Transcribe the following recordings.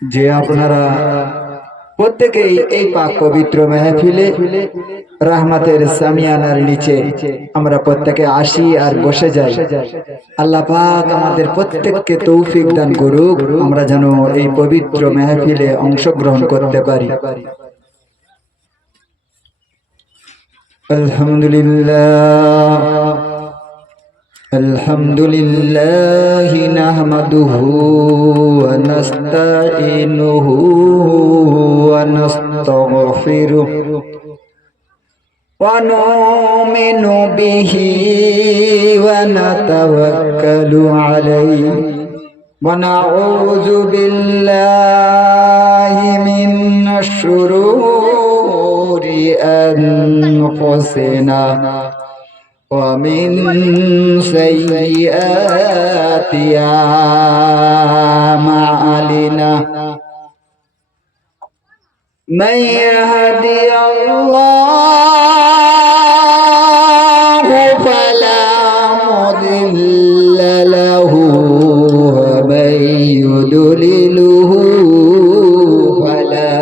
যে আপনারা প্রত্যেকেই এই পাক পবিত্র মেহফিলে রাহমাতের সামিয়ানার নিচে আমরা প্রত্যেকে আসি আর বসে যাই। আল্লাহ পাক আমাদের প্রত্যেককে তৌফিক দান করুক, আমরা যেন এই পবিত্র মেহফিলে অংশগ্রহণ করতে পারি। আলহামদুলিল্লাহ আলহামদুলিল্লাহি নাহমাদুহু ওয়া নাস্তাঈনুহু ওয়া নাস্তাগফিরুহু ওয়া নু'মিনু বিহি ওয়া নাতাওয়াক্কালু আলাইহি ওয়া নাউযু বিল্লাহি মিনাশ শুরুরি আনফুসিনা ومن سيئات أعمالنا من يهدي الله فلا مضل له ومن يضلله فلا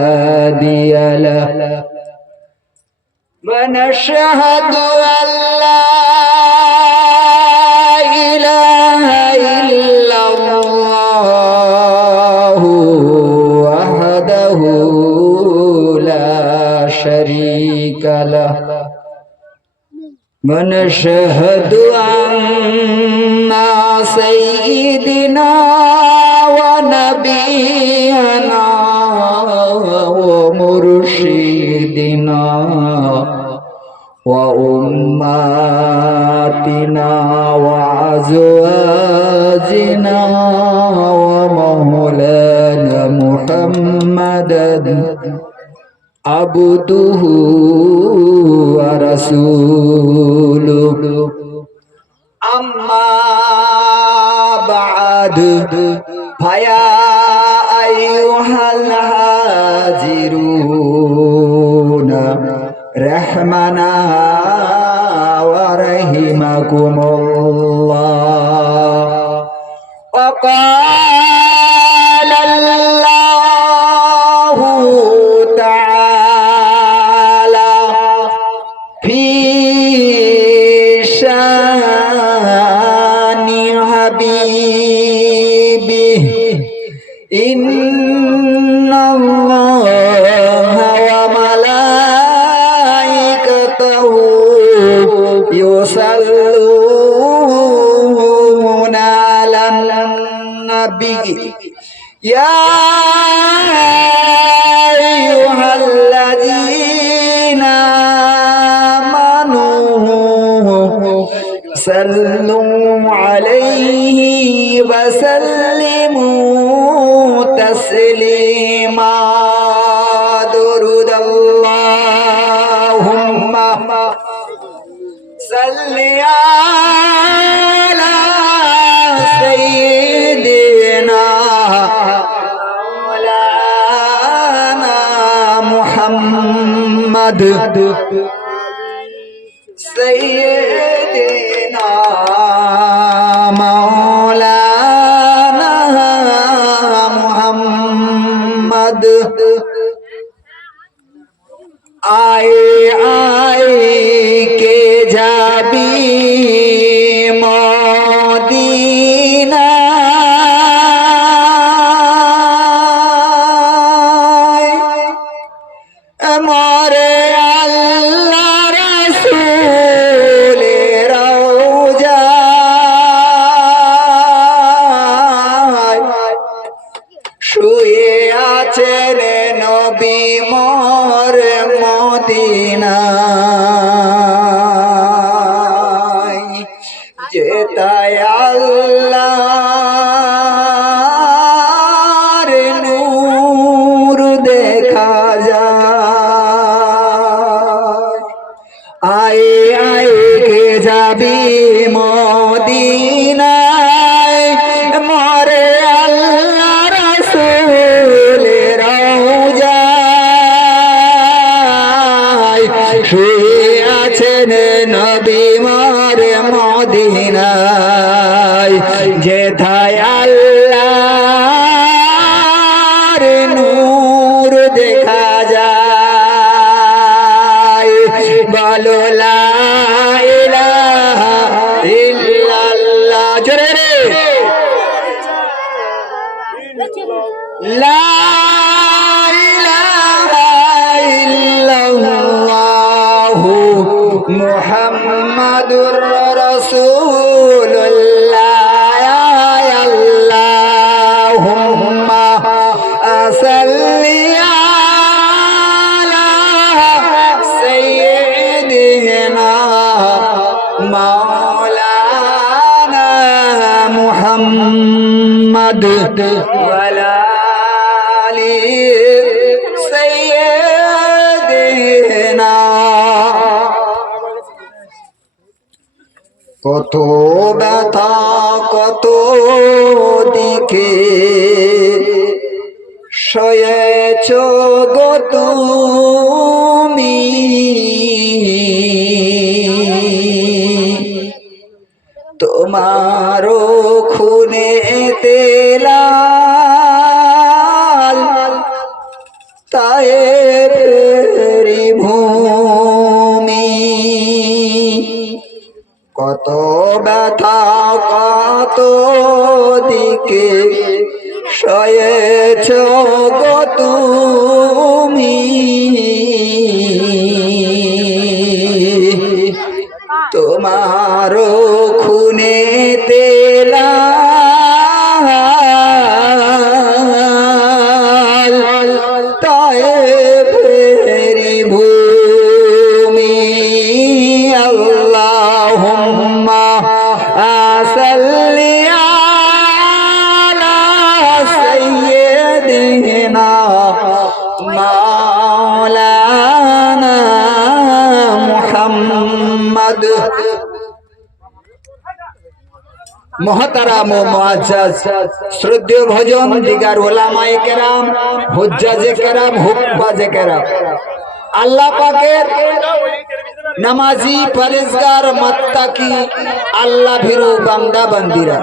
هادي له ونشهد أن لا إله إلا الله وحده لا شريك له ونشهد أن سيدنا ونبينا ومرشدنا وأماتنا وأزواجنا ومولانا محمدا عبده ورسوله أما بعد فيا أيها الهاجرون رحمنا ورحمكم الله وقال الله تعالى في شان حبيبه إن الله يصلون على النبي يا أيها الذين آمنوا صلوا عليه وسلموا تسليما درود اللهم صل على سيدنا مولانا محمد سيدنا مولانا محمد आए आए के जाबी मदीना मोरे अल्लाह रसूल रौजा শুয়ে আছেন নবী মোর মদিনায় যেতায় আল্লাহর নূর দেখা যায় আয়ে আয়ে কে যাবি মদিনায় মরে আল্লাহ রাসূল রওজা লা ইলাহা ইল্লাল্লাহু মুহাম্মাদুর রাসূলুল্লাহ আল্লাহুম্মা সাল্লি আলা সাইয়্যিদিনা মাওলানা মুহাম্মাদ ওয়া আলা আলি সাইয়্যিদিনা। কত ব্যথা কত দিকে সয়েছ গো তুমি, তোমারও খুনে লাল তায়ের ভূমি। কত ব্যথা কত দিকে সয়েছ গো তুমি, তোমারও খুনে লাল তায়ের ভূমি। আল্লাহুম্মা সাল্লি আলা সাইয়্যিদিনা মাওলানা মুহাম্মাদ। মহতারাম ও মুআজ্জাজ শ্রদ্ধেয় ভজন দিগার ওলামায়ে কেরাম, হুজ্জাজে কেরাম, হুক্কাজে কেরাম, আল্লাহ পাকের নামাজি পরেজগার মুত্তাকি আল্লাহ ভীরু বান্দা বান্দিরা,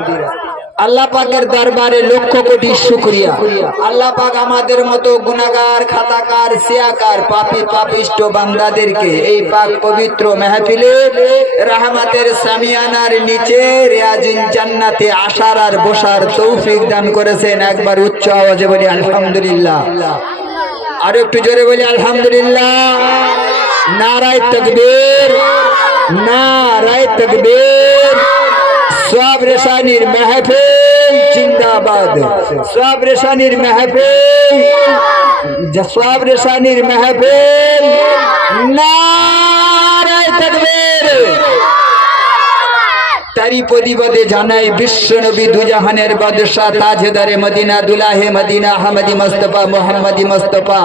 আল্লাহ পাকের দরবারে লক্ষ কোটি শুকরিয়া। আল্লাহ পাক আমাদের মতো গুনাহগার, খাতাকার, সিয়াকার, পাপী পাপিষ্ট বান্দাদেরকে এই পাক পবিত্র মাহফিলে রহমতের সামিয়ানার নিচে রিয়াজুল জান্নাতে আসার আর বসার তৌফিক দান করেছেন। একবার উচ্চ আওয়াজে বলি আলহামদুলিল্লাহ। আর একটু জোরে বলি আলহামদুলিল্লাহ। নারায়ে তাকবীর, নারায়ে তাকবীর। সওয়াব রেশানির মাহফিল জিন্দাবাদ, সওয়াব রেশানির মাহফিল, সওয়াব রেশানির মাহফিল। নারায়ে তাকবীর। তারি প্রতিবাদে জানাই বিশ্ব নবী দুজাহানের বাদশাহ তাজদারে মদিনা দুলাহে মদিনা আহমদি মুস্তাফা মুহাম্মদি মুস্তাফা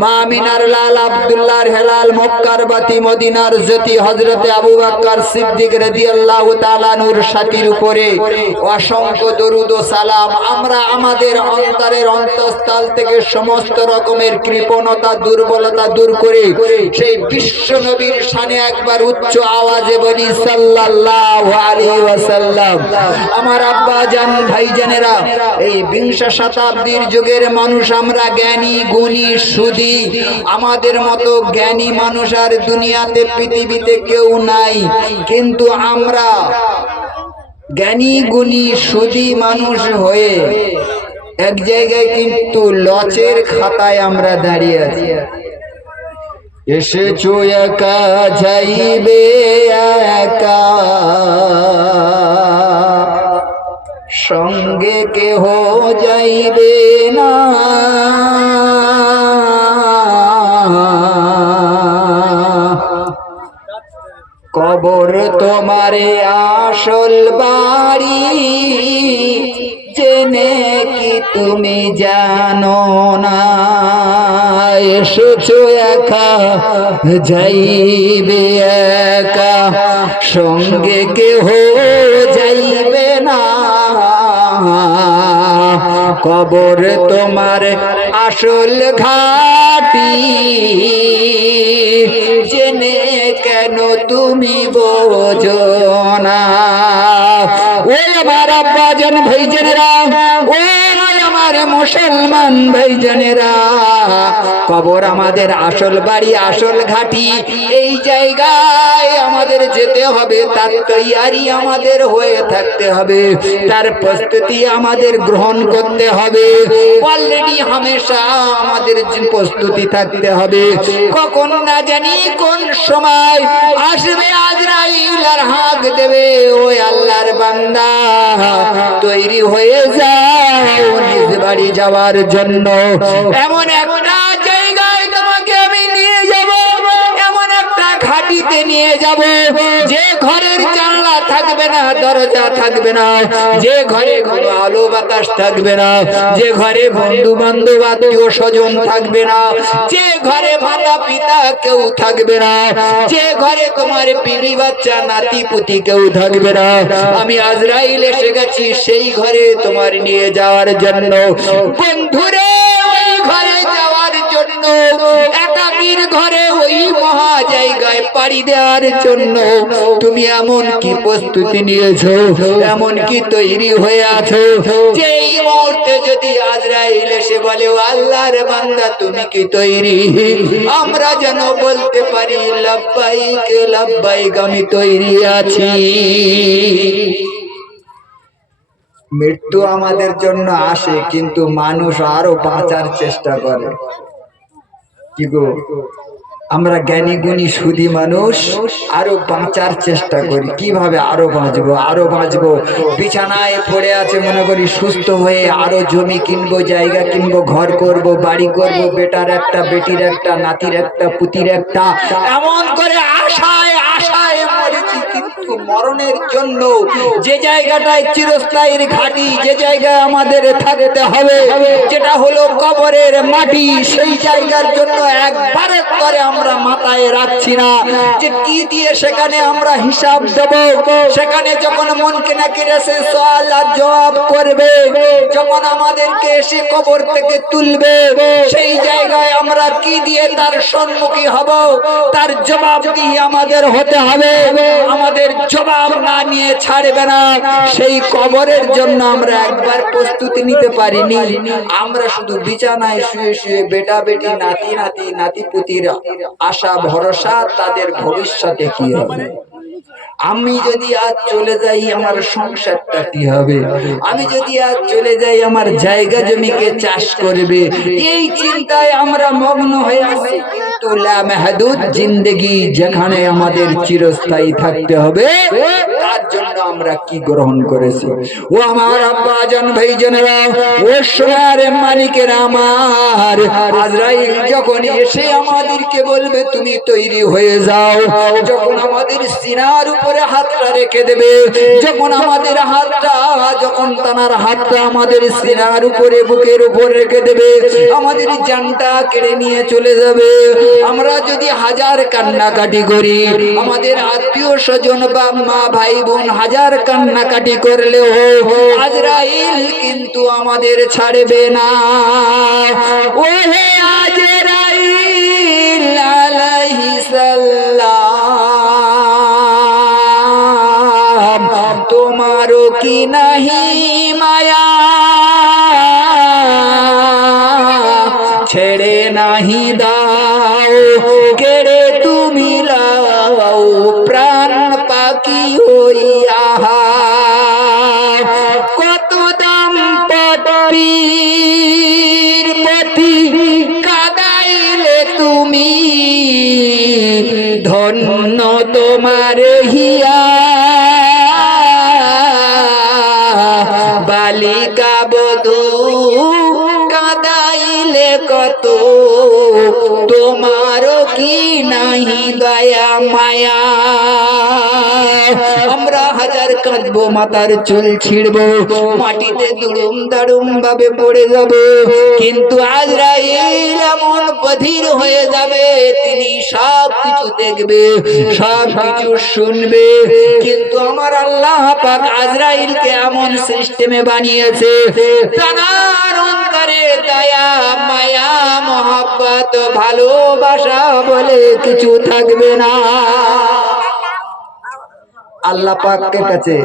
মা আমিনার লাল আব্দুল্লাহর হেলাল মক্কার বাতি মদিনার জ্যোতি হযরতে আবু বকর সিদ্দিক রাদিয়াল্লাহু তাআলা নূর সাথীর উপরে অসংখ্য দরুদ ও সালাম। আমরা আমাদের অন্তরের অন্তঃস্থল থেকে সমস্ত রকমের কৃপণতা দুর্বলতা দূর করে সেই বিশ্ব নবীর শানে একবার উচ্চ আওয়াজে বলি সাল্লাল্লাহু আলাইহি ওয়াসাল্লাম। আমার আব্বা জান ভাইজানেরা, এই বিংশ শতাব্দীর যুগের মানুষ আমরা জ্ঞানী গুণী সুধী। আমাদের মতো জ্ঞানী মানুষ আর দুনিয়াতে পৃথিবীতে কেউ নাই, কিন্তু আমরা জ্ঞানী গুণী সুধী মানুষ হয়ে এক জায়গায় কিন্তু লচের খাতায় আমরা দাঁড়িয়ে আছি। এসেছো একা যাইবে একা, সঙ্গে কেহ যাইবে না। কবর তোমারে আসল বাড়ি, জেনে কি তুমি জানো না। এসেছো একা যাইবে একা, সঙ্গে কেহ যাইবে না। কবর তোমার আসল ঘাটি, জেনে কেন তুমি বোঝো না। ওই আমার আব্বা জান ভাইজানেরা, ওই আমার মুসলমান ভাইজানেরা, কবর আমাদের আসল বাড়ি, আসল ঘাঁটি। এই জায়গায় আমাদের যেতে হবে, তার তৈয়ারি আমাদের হয়ে থাকতে হবে, তার প্রস্তুতি আমাদের গ্রহণ করতে হবে। অলরেডি হামেশা আমাদের প্রস্তুতি থাকতে হবে। কখন না জানি কোন সময় আসবে আজরাইল আর হাঁক দেবে, ওই আল্লাহর বান্দা তৈরি হয়ে যাও নিজ বাড়ি যাওয়ার জন্য। এমন একটা জায়গায় তোমাকে আমি নিয়ে যাব, এমন একটা ঘাটিতে নিয়ে যাব, যে ঘরের জানলা থাকবে না, দরজা থাকবে না, যে ঘরে কোনো আলো বাতাস থাকবে না, যে ঘরে বন্ধু বান্ধব আত্মীয় স্বজন থাকবে না, যে ঘরে মাতা পিতা কেউ থাকবে না, যে ঘরে তোমার বিবি বাচ্চা নাতি পুতি কেউ থাকবে না, আমি আজরাইল এসে গেছি সেই ঘরে তোমার নিয়ে যাওয়ার জন্য। বন্ধুরে, ওই ঘরে যাওয়ার জন্য, একাকির ঘরে, ওই মহা জায়গায় পাড়ি দেওয়ার জন্য তুমি এমন কি প্রস্তুতি নিয়েছো, এমন কি তৈরি হয়ে আছো, যে এই মুহূর্তে যদি আজরাইল এসে বলে ও আল্লাহর বান্দা তুমি কি তৈরি, আমরা যেন বলতে পারি লাব্বাইক লাব্বাইক, আমি তৈরি আছি। মৃত্যু আমাদের জন্য আসে, কিন্তু মানুষ আরো বাঁচার চেষ্টা করে। কি গো, আমরা জ্ঞানী গুণী সুধী মানুষ আরো বাঁচার চেষ্টা করি। কিভাবে আরো বাঁচবো, আরো বাঁচবো? বিছানায় পড়ে আছে মনে করি সুস্থ হয়ে, আরো জমি কিনবো, জায়গা কিনবো, ঘর করব, বাড়ি করব, বেটার একটা, বেটির একটা, নাতির একটা, পুতির একটা, এমন করে আশায় আশায় মরেছি। কিন্তু মরণের জন্য যে জায়গাটায় চিরস্থায়ীর ঘাঁটি, যে জায়গায় আমাদের থাকতে হবে, যেটা হলো কবরের মাটি, সেই জায়গার জন্য একবারে করে আমরা মাথায় রাখছি না যে কি দিয়ে সেখানে আমরা হিসাব দেব। সেখানে যখন মনকে নাকি এসে সওয়াল আর জবাব করবে, যখন আমাদেরকে এসে কবর থেকে তুলবে, সেই জায়গায় আমরা কি দিয়ে তার সম্মুখী হব, তার জবাব দিয়ে আমাদের হতে হবে। আমাদের জবাব না নিয়ে ছাড়বে না। সেই কবরের জন্য আমরা একবার প্রস্তুতি নিতে পারিনি। আমরা শুধু বিছানায় শুয়ে শুয়ে বেটা বেটি, নাতি নাতি, নাতি পুতির আশা ভরসা, তাদের ভবিষ্যতে কি হবে। আমি যদি আজ চলে যাই আমার সংসারটা কি হবে, আমি যদি আজ চলে যাই আমার জায়গা জমিকে চাষ করবে, এই চিন্তায় আমরা মগ্ন হয়ে আছি। কিন্তু লা মাহদুদ জিন্দেগি, যেখানে আমাদের চিরস্থায়ী থাকতে হবে, তার জন্য আমরা কি গ্রহণ করেছি। ও আমার আব্বা জান ভাইজানেরা, ও সোনার মানিকেরা আমার, আজরাইল যখন এসে আমাদেরকে বলবে তুমি তৈরি হয়ে যাও, যখন আমাদের সিনার উপরে হাতটা রেখে দেবে, যখন আমাদের হাতটা, যখন তানার হাতটা আমাদের সিনার উপরে, বুকের উপর রেখে দেবে, আমাদের জানটা কেড়ে নিয়ে চলে যাবে। আমরা যদি হাজার কান্নাকাটি করি, আমাদের আত্মীয় স্বজন বা মা ভাই বোন হাজার কান্নাকাটি করলেও আজরাইল কিন্তু আমাদের ছাড়বে না। ওহে আজরাইল আলাইহিস সালাম, তোমারও কি নাহি মায়া, ছেড়ে নাহি দাও, কেড়ে তুমি লাও প্রাণ পাখি হইয়া। কত দাম পীর পথি কাদাইলে তুমি, ধন্য তোমার হিয়া। বালিকা বধূ কাদাইলে কত, তোমারও কি নাহি দয়া মায়া। আমরা হাজার কাঁদবো, মাথার চুল ছিড়বো, মাটিতে দুড়ুম দাড়ুম ভাবে পড়ে যাবে, কিন্তু আজরাইল এমন বধির হয়ে যাবে, তিনি সব কিছু দেখবে, সব কিছু শুনবে। কিন্তু আমার আল্লাহ পাক আজরাইলকে এমন সিস্টেমে বানিয়েছে, তার অন্তরে দয়া মায়া মহব্বত ভালোবাসা বলে কিছু থাকবে না। আল্লাহ পাকের কাছে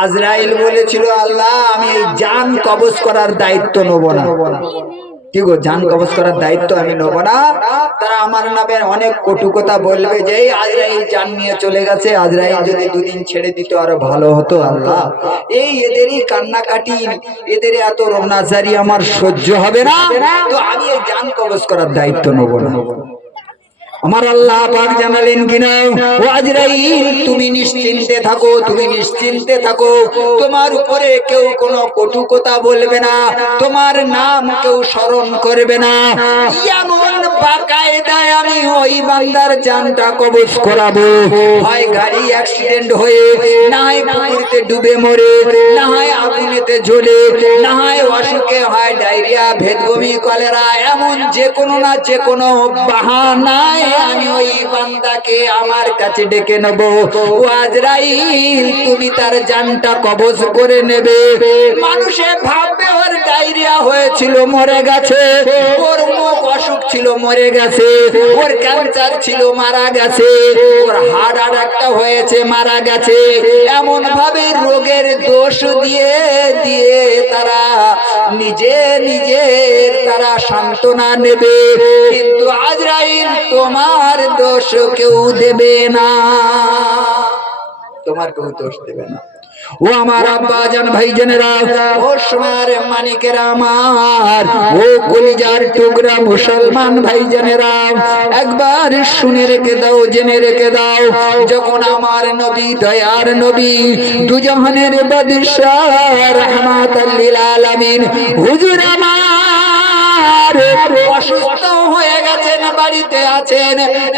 আজরাইল বলেছিল, আল্লাহ আমি এই জান কবজ করার দায়িত্ব নেব না। কি গো, জান কবজ করার দায়িত্ব আমি নেব না। তারা আমার নামে অনেক কটু কথা বলবে যে এই আজরাইল জান নিয়ে চলে গেছে, আজরাইল যদি দুদিন ছেড়ে দিত আরো ভালো হতো। আল্লাহ এই এদেরই কান্নাকাটি, এদের এত রোনাজারি আমার সহ্য হবে না, তো আমি এই জান কবজ করার দায়িত্ব নেব না। আমার আল্লাহ পাক জানালেন কিনা, ও আজরাইল তুমি নিশ্চিন্তে থাকো, তুমি নিশ্চিন্তে থাকো, তোমার উপরে কেউ কোনো কটু কথা বলবে না, তোমার নাম কেউ স্মরণ করবে না। এমন বাকায়দায় আমি ওই বান্দার জানটা কবজ করাবো। হয় গাড়ি অ্যাক্সিডেন্ট হয়ে, না হয় পুকুরেতে ডুবে মরে, না হয় আগুনেতে জ্বলে, না হয় অসুখে, হয় ডায়রিয়া, ভেদবমি, কলেরা, এমন যে কোনো না যে কোনো বাহানায় আমি ওই বান্দাকে আমার কাছে ডেকে নেব। ও আজরাইল তুমি তার জানটা কবজ করে নেবে। মানুষে ভাববে ওর ডায়রিয়া হয়েছিল মরে গেছে, ওর মুখ অসুখ ছিল মরে গেছে, ওর ক্যান্সার ছিল মারা গেছে, ওর হার্ট অ্যাটাকটা হয়েছে মারা গেছে, এমন ভাবে রোগের দোষ দিয়ে দিয়ে তারা নিজে নিজের তারা সান্ত্বনা নেবে। কিন্তু আজরাইল তোমার দোষ কেউ দেবে না, তোমার কেউ দোষ দেবে না। ও আমার আব্বা জান ভাইজানেরা, ও সোনার মানিকেরা আমার, ও কলিজার টুকরা মুসলমান ভাইজানেরা, একবার শুনে রেখে দাও, জেনে রেখে দাও, যখন আমার নবী, দয়ার নবী, দুজাহানের বাদশাহ রাহমাতাল লিল আলামিন হুজুর আমার অসুস্থ হয়ে গেছেন, বাড়িতে আছেন,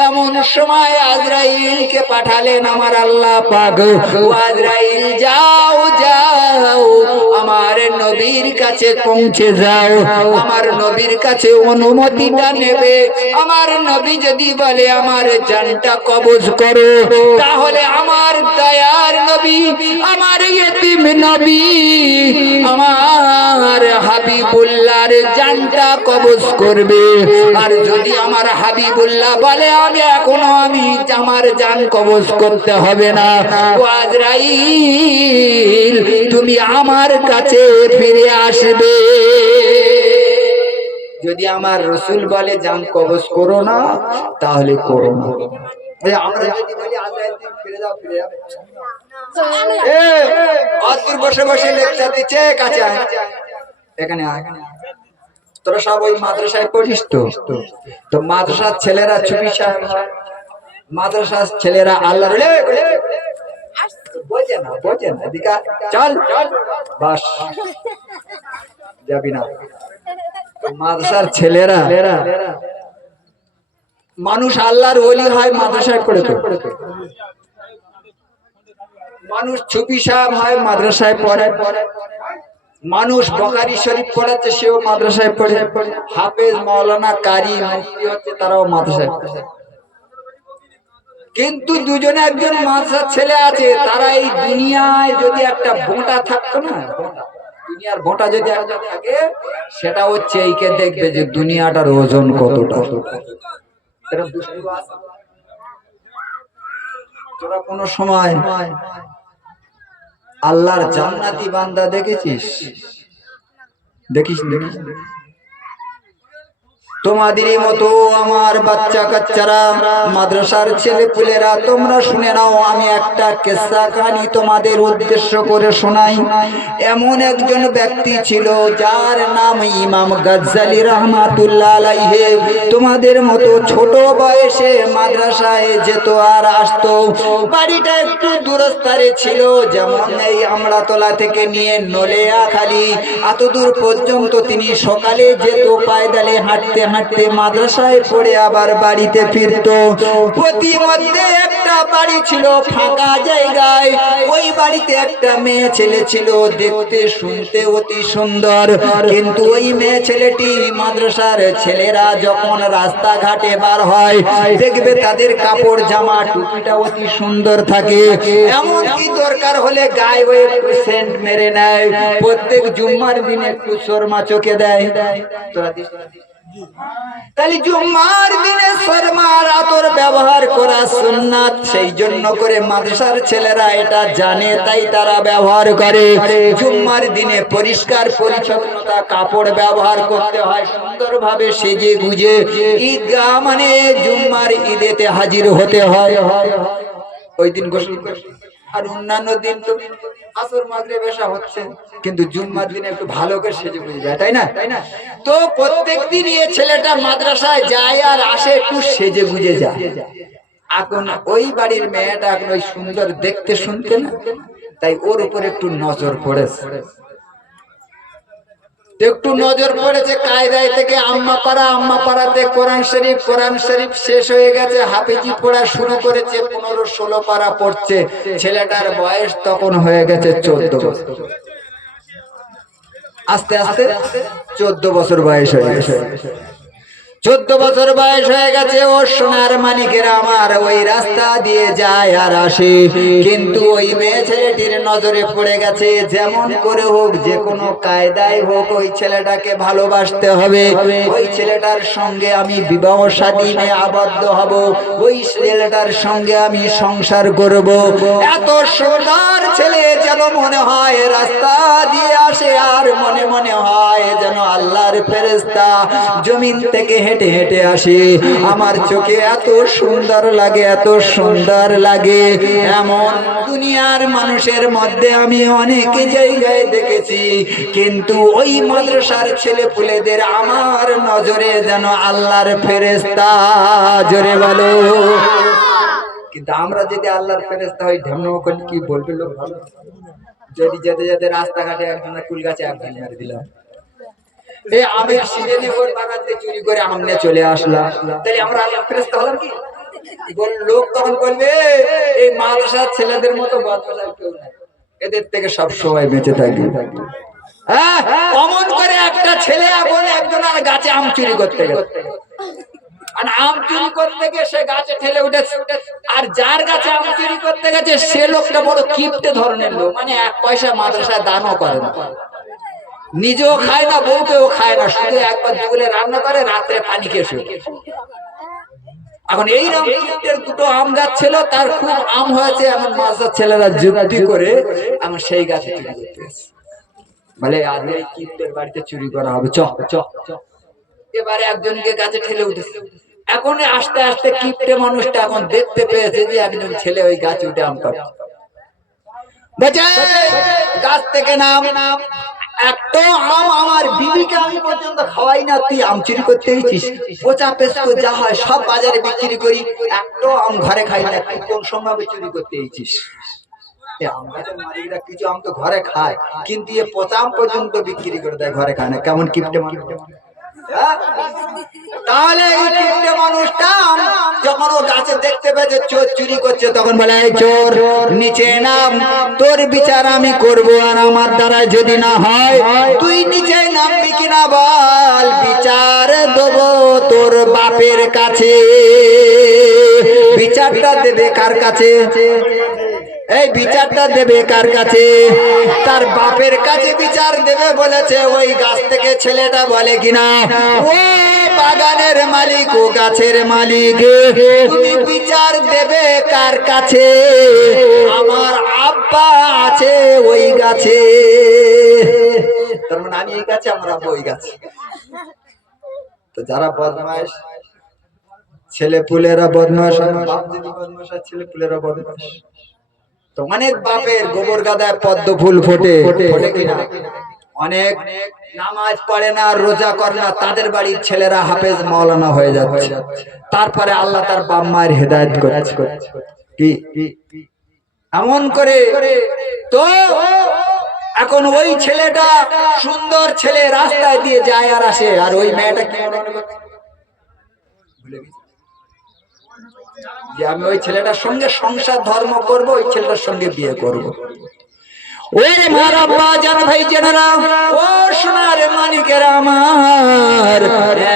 এমন সময় আজরাইলকে পাঠালেন আমার আল্লাহ পাক। ও আজরাইল যাও যাও, আমার নবীর কাছে পৌঁছে যাও, আমার নবীর কাছে অনুমতিটা নেবে। আমার নবী যদি বলে আমার জানটা কবজ করো, তাহলে আমার দয়ার নবী, আমার ইতিম নবী, আমার হাবিবুল্লাহর জানটা কবজ করবে। আর যদি আমার হাবিবুল্লাহ বলে আমি এখনো আমি আমার জান কবজ করতে হবে না, ও আজরাইল তুমি আমার কাছে ফিরে আসবে। যদি আমার রসুল বলে জান কবজ করো না, তাহলে করো না। আমরা যদি বলি আজরাইল তুমি ফিরে যাও, ফিরে যাবে। বসে বসে লেকচার দিচ্ছে, কাছে আয়, এখানে আয়। তোরা সব ওই মাদ্রাসায় পড়িস তো, তো মাদ্রাসার ছেলেরা চুপি সাহেব, মাদ্রাসার ছেলেরা আল্লাহ বোঝে না, বোঝে না, দিকা চল বাস যাবি না। মাদ্রাসার ছেলেরা, মানুষ আল্লাহর ওলি হয় মাদ্রাসায় পড়ে, তো মানুষ চুপি সাহেব হয় মাদ্রাসায় পড়ে, মানুষ বুখারী শরীফ পড়াচ্ছে সেও মাদ্রাসায় পড়ে, হাফেজ, মাওলানা, কারি, মুফতি হচ্ছে তারাও মাদ্রাসায় পড়ে। কিন্তু দুজনে একজন মাদ্রাসার ছেলে আছে, তারা এই দুনিয়ায় যদি একটা বোঁটা থাকতো না, দুনিয়ার বোঁটা যদি একটা থাকে, সেটা হচ্ছে এইকে দেখবে যে দুনিয়াটার ওজন কতটা। তোরা কোন সময় আল্লাহর জান্নাতি বান্দা দেখেছিস? দেখিস না? তোমাদেরই মতো আমার বাচ্চা কাচ্চারা, মাদ্রাসার ছেলে পুলেরা, তোমরা শুনে নাও, আমি একটা কিসসা কাহিনী তোমাদের উদ্দেশ্য করে শোনাই। এমন একজন ব্যক্তি ছিল যার নাম ইমাম গাজ্জালি রাহমাতুল্লাহ আলাইহি। তোমাদের মতো ছোট বয়সে মাদ্রাসায় যেত আর আসতো। বাড়িটা একটু দূরস্থানে ছিল, যেমন এই আমড়াতলা থেকে নিয়ে নলেয়াখালী এত দূর পর্যন্ত তিনি সকালে যেত পায়দালে হাঁটতে হাঁটতে, মাদ্রাসায় পড়ে আবার বাড়িতে ফিরতো। প্রতিমধ্যে একটা বাড়ি ছিল ফাঁকা জায়গায়, ওই বাড়িতে একটা মেয়ে ছেলে ছিল, দেখতে শুনতে অতি সুন্দর। কিন্তু ওই মেয়ে ছেলেটি, মাদ্রাসার ছেলেরা যখন রাস্তাঘাটে বার হয়, দেখবে তাদের কাপড় জামা টুপিটা অতি সুন্দর থাকে, এমনকি দরকার হলে গায়ে একটু সেন্ট মেরে নেয়, প্রত্যেক জুম্মার দিনে একটু শর্মা চোখে দেয়। তোরা তাহলে জুম্মার দিনে শর্মার আতর ব্যবহার করা সুন্নাত, সেই জন্য করে মাদ্রাসার ছেলেরা এটা জানে, তাই তারা ব্যবহার করে। জুম্মার দিনে পরিষ্কার পরিচ্ছন্নতা কাপড় ব্যবহার করতে হয়, সুন্দরভাবে সেজে গুজে ঈদগাহ মানে জুম্মার ঈদেতে হাজির হতে হয়। ওই দিন গোসল করে, আর অন্যান্য দিন তো আসর মাগরিব এশা হচ্ছে, কিন্তু জুম্মার দিনে একটু ভালো করে সেজে গুজে যায়, তাই না? তো প্রত্যেকদিন এই ছেলেটা মাদ্রাসায় যায় আর আসে একটু সেজে গুজে যায়। এখন ওই বাড়ির মেয়েটা এখন ওই সুন্দর দেখতে শুনতে না, তাই ওর উপর একটু নজর পড়েছে, একটু নজর পড়েছে কায়দায় থেকে আম্মা পাড়াতে কোরআন শরীফ শেষ হয়ে গেছে, হাফেজি পড়া শুরু করেছে, 15-16 পারা পড়ছে। ছেলেটার বয়স তখন হয়ে গেছে 14 বছর, আস্তে আস্তে 14 বছর বয়স হয়ে গেছে। 14 বছর বয়স হয়ে গেছে। ও সোনার মানিকেরা আমার ওই রাস্তা দিয়ে যায় আর আসে, কিন্তু ওই মেয়ে ছেলেটির নজরে পড়ে গেছে। যেমন করে হোক, যে কোনো কায়দায় হোক, ওই ছেলেটাকে ভালোবাসতে হবে, ওই ছেলেটার সঙ্গে আমি বিবাহ শাদীতে আবদ্ধ হব, ওই ছেলেটার সঙ্গে আমি সংসার করব। এত সুন্দর ছেলে যেন মনে হয় রাস্তা দিয়ে আসে, আর মনে মনে হয় যেন আল্লাহর ফেরেশতা জমিন থেকে হেঁটে হেঁটে আসে। আমার চোখে এত সুন্দর লাগে, এত সুন্দর লাগে। এমন দুনিয়ার মানুষের মধ্যে আমি অনেক জায়গায় দেখেছি, কিন্তু ওই মাদ্রাসার ছেলে পুলেদের আমার নজরে যেন আল্লাহর ফেরেশতা। জোরে বলো। কিন্তু আমরা যদি আল্লাহর ফেরেশতা হই, ঢেমনো করলে কি বলবে লোক? ভালো যদি যেতে যেতে রাস্তাঘাটে একজনের কুল গাছে একজন মেরে দিলাম, এই আমের সিজনে ওর বাগানতে চুরি করে আম নিয়ে চলে আসলাম, তাহলে আমরা আল্লাহর ফেরেশতা হলাম কি? লোক তখন বলবে এই মাদ্রাসার ছেলেদের মতো বদমাশ আর কেউ নাই, এদের থেকে সব সময় বেঁচে থাকি। হ্যাঁ, অমন করে একটা ছেলে এখন একজনের গাছে আম চুরি করতে গেছে, আর আম চুরি করতে গিয়ে সে গাছে ঠেলে উঠেছে, আর যার গাছে আম চুরি করতে গেছে সে লোকটা বড় কিপটে ধরনের লোক, মানে 1 পয়সা মাদ্রাসায় দানও করে না, নিজেও খায় না, বউকেও খায় না, শুধু একবার দুপুরে রান্না করে, রাত্রে পানি খেয়ে শুয়ে। এখন এইরকম কিপ্টের 2টো আম গাছ ছিল, তার খুব আম হয়েছে। এখন মাদ্রাসার ছেলেরা যুক্তি করে এখন সেই গাছে চুরি করতে গেছে, বলে আজ এই কিপ্টের বাড়িতে চুরি করা হবে, চ চ চ। এবারে একজনকে গাছে ঠেলে উঠেছে। এখন আস্তে আস্তে কিপ্টে মানুষটা এখন দেখতে পেয়েছে যে একজন ছেলে ওই গাছে উঠে আম পাড়ছে, বলছে গাছ থেকে নাম, একটা আম আমার বিবিকে আমি পর্যন্ত খাওয়াই না, তুই আম চুরি করতে এসেছিস? পচা পেস্কো যা হয় সব বাজারে বিক্রি করি, একটা আম ঘরে খাই না, তুই কোন সময় চুরি করতে এসেছিস? কিছু আম তো ঘরে খায়, কিন্তু এ পচা আম পর্যন্ত বিক্রি করে দেয়, ঘরে খায় না। কেমন কিপ্টে মানুষ! তাহলে এই কিপ্টে মানুষটা যখন ও গাছে দেখতে পেয়েছে চোর চুরি করছে, তখন বলে এই চোর নিচে নাম, তোর বিচার আমি করব, আর আমার দ্বারা যদি না হয় তুই নিচে নামবি কিনা বল, বিচার দেব তোর বাপের কাছে। বিচারটা দেবে কার কাছে? এই বিচারটা দেবে কার কাছে? তার বাপের কাছে বিচার দেবে বলেছে। ওই গাছ থেকে ছেলেটা বলে কিনা, ও বাগানের মালিক, ও গাছের মালিক, তুমি বিচার দেবে কার কাছে? আমার আব্বা আছে ওই গাছে। তার মানে আমি এই গাছে, আমার আব্বা ওই গাছে। তো যারা বদমাশ ছেলে পুলেরা বদমাশ, বাপ যদি বদমাশ আর ছেলে পুলেরা বদমাশ, তো অনেক বাপের গোবর গাদায় পদ্ম ফুল ফোটে, ফোটে কিনা? অনেক নামাজ পড়ে না, রোজা করে না, তাদের বাড়ির ছেলেরা হাফেজ মাওলানা হয়ে যাচ্ছে। তারপরে আল্লাহ তার বাপ মায়ের হেদায়েত করেছে কি এমন করে। তো এখন ওই ছেলেটা সুন্দর ছেলে, রাস্তায় দিয়ে যায় আর আসে, আর ওই মেয়েটা কি মনে করছে? ভুলে গেছে যে আমি ওই ছেলেটার সঙ্গে সংসার ধর্ম করব, ওই ছেলেটার সঙ্গে বিয়ে করব। ওই মারা বাজান ভাই জেনারা, ও সোনার মানিকেরা আমার,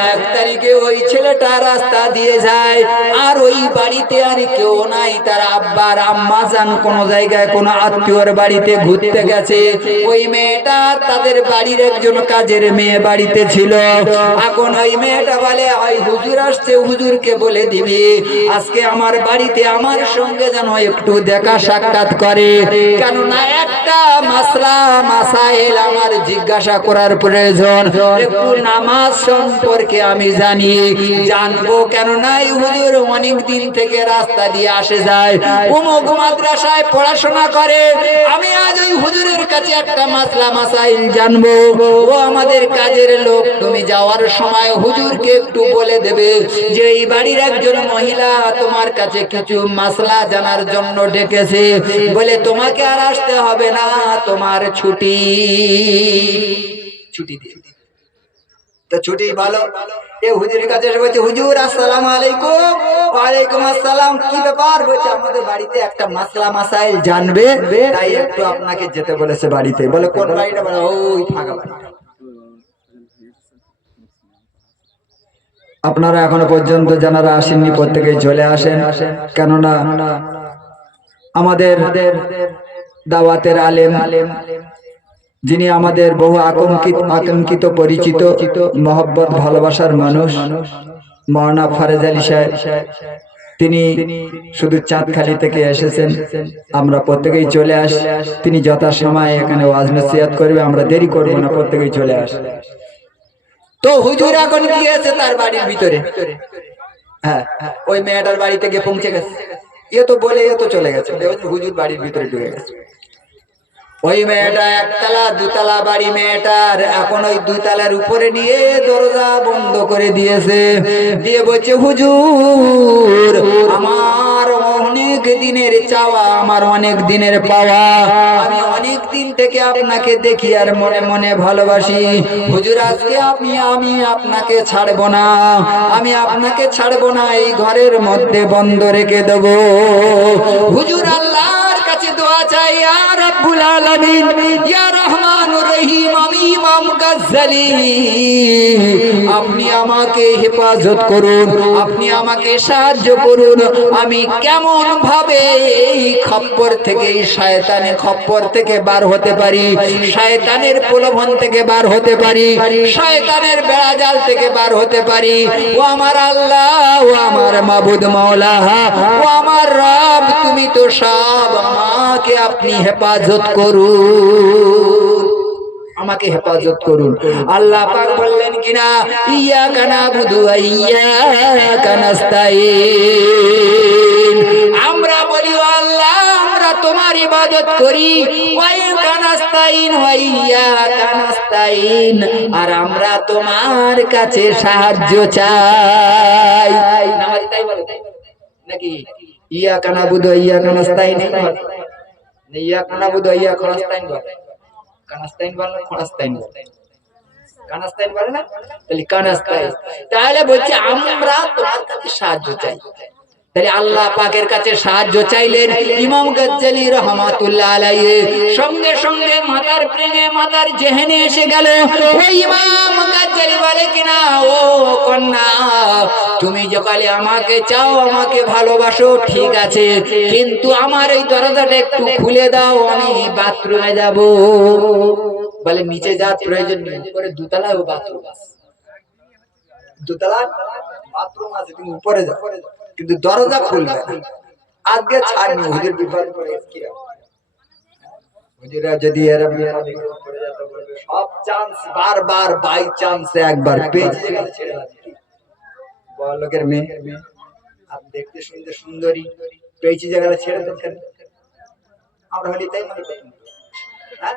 1 তারিখে ওই ছেলেটা রাস্তা দিয়ে যায় আর ওই বাড়িতে আর কেউ নাই, তার আব্বার আম্মা যান কোন জায়গায় কোন আত্মীয়র বাড়িতে ঘুরতে গেছে। ওই মেয়েটা তাদের বাড়ির একজন কাজের মেয়ে বাড়িতে ছিল। এখন ওই মেয়েটা বলে ওই হুজুর আসছে, হুজুরকে বলে দিবি আজকে আমার বাড়িতে আমার সঙ্গে যেন একটু দেখা সাক্ষাৎ করে, কেননা একটা মাসলা মাসাইল আমার জিজ্ঞাসা করার প্রয়োজন, একটু নামাজ সম্পর্কে আমি জানবো, কেননা এই হুজুর অনেক দিন থেকে রাস্তা দিয়ে আসে যায়, অমুক মাদ্রাসায় পড়াশোনা করে। আমি আজ ওই হুজুরের কাছে একটা মাসলা মাসাইল জানবো। ও আমাদের কাজের লোক, তুমি যাওয়ার সময় হুজুরকে একটু বলে দেবে যে এই বাড়ির একজন মহিলা তোমার কাছে কিছু মাসলা জানার জন্য ডেকেছে, বলে তোমাকে আর আসতে হবে না, তোমার ছুটি দিয়ে তো ছুটি ভালো। এ হুজুরের কাছে এসে বলছে, হুজুর আসসালামু আলাইকুম। ওয়ালাইকুম আসসালাম। কি ব্যাপার? বলছে আমাদের বাড়িতে একটা মাসলা মাসাইল জানবে, তাই একটু আপনাকে যেতে বলেছে বাড়িতে। বলে কোন বাড়িটা? বলে ওই ফাঁকা বাড়িটা। আপনারা এখনো পর্যন্ত যারা আসেননি প্রত্যেকেই চলে আসেন, কেননা আমাদের দাওয়াতের আলেম, যিনি আমাদের বহু আকাঙ্ক্ষিত পরিচিত মহব্বত ভালোবাসার মানুষ, মাওলানা ফারেজ আলী সাহেব, তিনি শুধু চাঁদখালি থেকে এসেছেন। আমরা প্রত্যেকেই চলে আসি, তিনি যথাসময়ে এখানে ওয়াজ নসিহত করবে, আমরা দেরি করব না, প্রত্যেকেই চলে আসি। তো হুজুর এখন গিয়েছে তার বাড়ির ভিতরে। হ্যাঁ, ওই মেয়েটার বাড়ি থেকে পৌঁছে গেছে। এ তো বলে এ তো চলে গেছে, হুজুর বাড়ির ভিতরে ঢুকে গেছে। ওই মেয়েটা একতলা দুতলা বাড়ি মেয়েটার, এখন ওই দুতলার উপরে নিয়ে দরজা বন্ধ করে দিয়েছে, দিয়ে বলছে হুজুর আমার অনেক দিনের চাওয়া, আমার অনেক দিনের পাওয়া, আমি অনেক দিন থেকে আপনাকে দেখি আর মনে মনে ভালোবাসি। হুজুর আজকে আমি আপনাকে ছাড়বো না, আমি আপনাকে ছাড়বো না, এই ঘরের মধ্যে বন্ধ রেখে দেবো। হুজুর আল্লাহর কাছে দোয়া চাই, ইয়া রাব্বুল আলামিন, ইয়া রহমানুর রহিম, আমি ইমাম গাজ্জালী, আপনি আমাকে হেফাজত করুন, আপনি আমাকে সাহায্য করুন, আমি কেমন ভাবে এই খপ্পর থেকে, এই শয়তানের খপ্পর থেকে বার হতে পারি, শয়তানের প্রলোভন থেকে বার হতে পারি, শয়তানের বেড়াজাল থেকে বার হতে পারি। ও আমার আল্লাহ, ও আমার মাবুদ মাওলা, ও আমার রব, তুমি তো সব, আমাকে আপনি হেফাজত করুন, আমাকে হেফাজত করুন। আল্লাহ পাক বললেন কিনা, ইয়্যাকা নাবুদু ওয়া ইয়্যাকা নাস্তাঈন। আমরা বলি ও আল্লাহ, আমরা তোমার ইবাদত করি, ওয়া ইয়্যাকা নাস্তাঈন, ওয়া ইয়্যাকা নাস্তাঈন, আর আমরা তোমার কাছে সাহায্য চাই। নামাজি তাই বলে নাকি? ইয়্যাকা নাবুদু ওয়া ইয়্যাকা নাস্তাঈন, ইয়্যাকা নাবুদু ওয়া ইয়্যাকা নাস্তাঈন বলে। কানাস্তাইন বলে না, খোনাস্তাইন বলে? কানাস্তাইন বলে না, তাহলে কানাস্তাইন। তাহলে বলছে আমরা তোমার কাছে সাহায্য চাই। তাহলে আল্লাহ পাকের কাছে সাহায্য চাইলেন ইমাম গাজ্জালী রাহমাতুল্লাহ আলাইহি। সঙ্গে সঙ্গে মাতার প্রেমে, মাতার জেহেনে এসে গেল। ওই ইমাম গাজ্জালী বলে কিনা, ও কন্যা, তুমি যকালে আমাকে চাও, আমাকে ভালোবাসো, ঠিক আছে, কিন্তু আমার এই দরজাটা একটু খুলে দাও, আমি বাথরুমে যাব। বলে নিচে যাওয়ার প্রয়োজন নেই, উপরে দুতলায় ও বাথরুম আছে, দুতলায় বাথরুম আছে, তুমি উপরে যাও, কিন্তু দরজা খুলবে না। আজকে ছাড়নি, হুজুর বিপদ করে কি হবে? হুজুরা যদি এরকম বিপদে পড়ে যেত, বলবে সব চান্স, বারবার বাই চান্স একবার পেয়ে গেলে ছেড়ে দিবে। বড় লোকের মেয়ে, আর দেখতে শুনতে সুন্দরী, পেয়েছি জায়গাটা ছেড়ে দেন কেন? আমরা হলি তাই মনে করতাম। হ্যাঁ,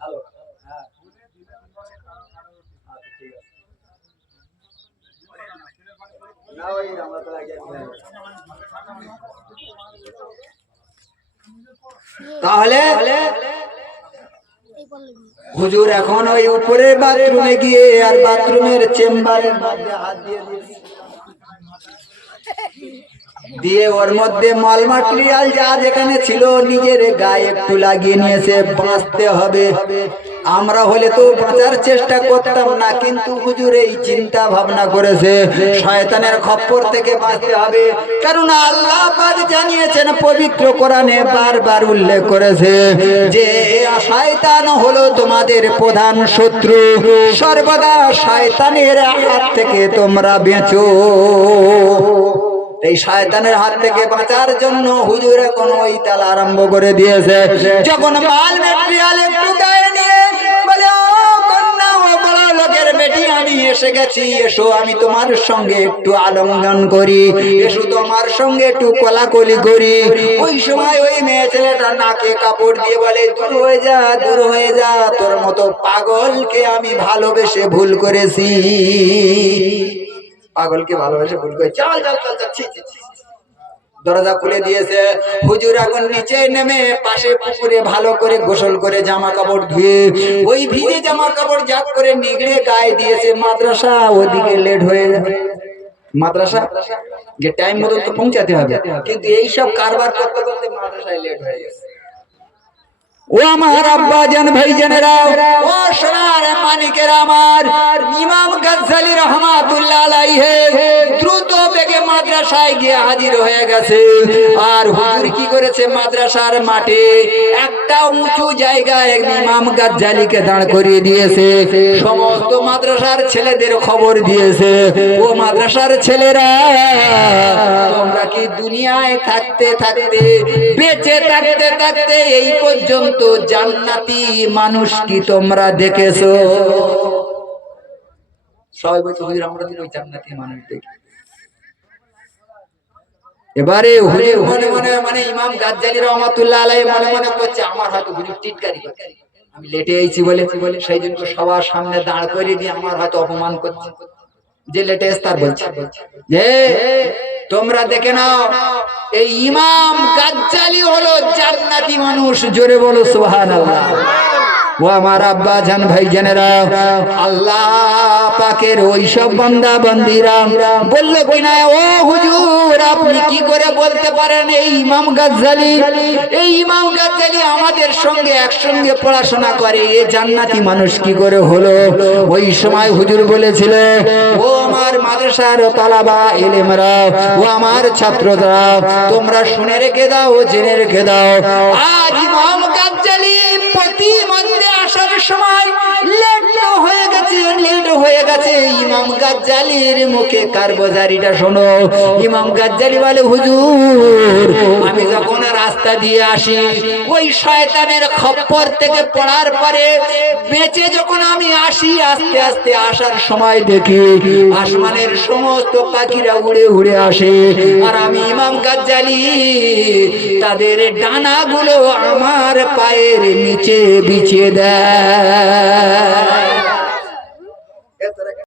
হ্যালো, হ্যাঁ, ঠিক আছে। না ওই আমরা তো আগে তাহলে হুজুর এখন ওই উপরে বাথরুমে গিয়ে আর বাথরুমের চেম্বারের মধ্যে হাত দিয়ে দিয়েছে। দিয়ে ওর মধ্যে মল মাটেরিয়াল যা যেখানে ছিল নিজের গায়ে একটু লাগিয়ে নিয়েছে, বাঁচতে হবে। আমরা হলে তো বাঁচার চেষ্টা করতাম না, কিন্তু হুজুর এই চিন্তা ভাবনা করেছে শয়তানের খপ্পর থেকে বাঁচতে হবে। কারণ আল্লাহ পাক জানিয়েছেন পবিত্র কোরআনে বারবার উল্লেখ করেছে যে শয়তান হলো তোমাদের প্রধান শত্রু, সর্বদা শয়তানের হাত থেকে তোমরা বেঁচো। এই শয়তানের হাত থেকে বাঁচার জন্য হুজুর এখন ওই তালা আরম্ভ করে দিয়েছে। যখন মাল ম্যাটেরিয়াল একটু গায়ে নিয়ে বলে, ও কন্যা, ও বড় লোকের বেটি, আমি এসে গেছি, এসো আমি তোমার সঙ্গে একটু আলিঙ্গন করি, এসো তোমার সঙ্গে একটু কোলাকুলি করি। ওই সময় ওই মেয়ে ছেলেটা নাকে কাপড় দিয়ে বলে, দূর হয়ে যা, দূর হয়ে যা, তোর মতো পাগলকে আমি ভালোবেসে ভুল করেছি। পাগলকে ভালোবেসে ভুল করে চল চল চল চল। দরজা খুলে দিয়েছে। হুজুর এখন নিচে নেমে পাশে পুকুরে ভালো করে গোসল করে জামা কাপড় ধুয়ে ওই ভিজে জামা কাপড় জাত করে নিগড়ে গায়ে দিয়েছে। মাদ্রাসা ওদিকে লেট হয়ে যাবে, মাদ্রাসা যে টাইম মতো তো পৌঁছাতে হবে, কিন্তু এইসব কারবার করতে করতে মাদ্রাসায় লেট হয়ে গেছে। ও আমার আব্বাজান ভাইজানেরা, ও সোনার মানিকেরা, আমার ইমাম গাজ্জালী রহমাতুল্লাহ আলাইহি দ্রুত বেগে মাদ্রাসায় গিয়ে হাজির হয়ে গেছে। আর হুজুর কি করেছে, মাদ্রাসার মাঠে একটা উঁচু জায়গায় ইমাম গাজ্জালীকে দাঁড় করিয়ে দিয়েছে। সমস্ত মাদ্রাসার ছেলেদের খবর দিয়েছে, ও মাদ্রাসার ছেলেরা, তোমরা কি দুনিয়ায় থাকতে থাকতে, বেঁচে থাকতে থাকতে এই পর্যন্ত জান্নাতি মানুষ কি তোমরা দেখেছো? সবাই বলছে, হুজুর আমরা তো ওই জান্নাতি মানুষ দেখি। এবারে হুজুর মনে মনে মানে ইমাম গাজ্জালী রহমাতুল্লাহ আলাইহি মনে মনে করছে, আমার হয়তো হুজুর টিটকারি করছে, আমি লেটে আইছি বলে সেই জন্য সবার সামনে দাঁড় করিয়ে দিয়ে আমার হয়তো অপমান করছে। যে লেটে তার বলছে যে তোমরা দেখে নাও, এই ইমাম গাজ্জালী হলো জান্নাতি মানুষ। জোরে বলো সুবহানাল্লাহ। ও আমার আব্বা জান ভাই জানেরা, আল্লাহ পাকের ওই সব বান্দা বান্দিরা বলল কিনা, ও হুজুর আপনি কি করে বলতে পারেন এই ইমাম গাজ্জালী, এই ইমাম গাজ্জালী আমাদের সঙ্গে একসঙ্গে পড়াশোনা করে, এ জান্নাতি মানুষ কি করে হলো? ওই সময় হুজুর বলেছিল, ও আমার মাদ্রাসার তালাবা ইলমরা, ও আমার ছাত্ররা, তোমরা শুনে রেখে দাও, জেনে রেখে দাও, আজ ইমাম গাজ্জালী প্রতি মধ্যে আসার সময় লেট হয়ে গেছে, লেট হয়ে গেছে। ইমাম গাজ্জালীর মুখে কারবাজারিটা শোনো। ইমাম গাজ্জালী বলে, হুজুর আমি যখন রাস্তা দিয়ে আসি, ওই শয়তানের খপ্পর থেকে পড়ার পরে বেঁচে যখন আমি আসি, আস্তে আস্তে আসার সময় দেখি আসমানের সমস্ত পাখিরা উড়ে উড়ে আসে, আর আমি ইমাম গাজ্জালী তাদের ডানাগুলো আমার পায়ের নিচে বিছিয়ে দেয়।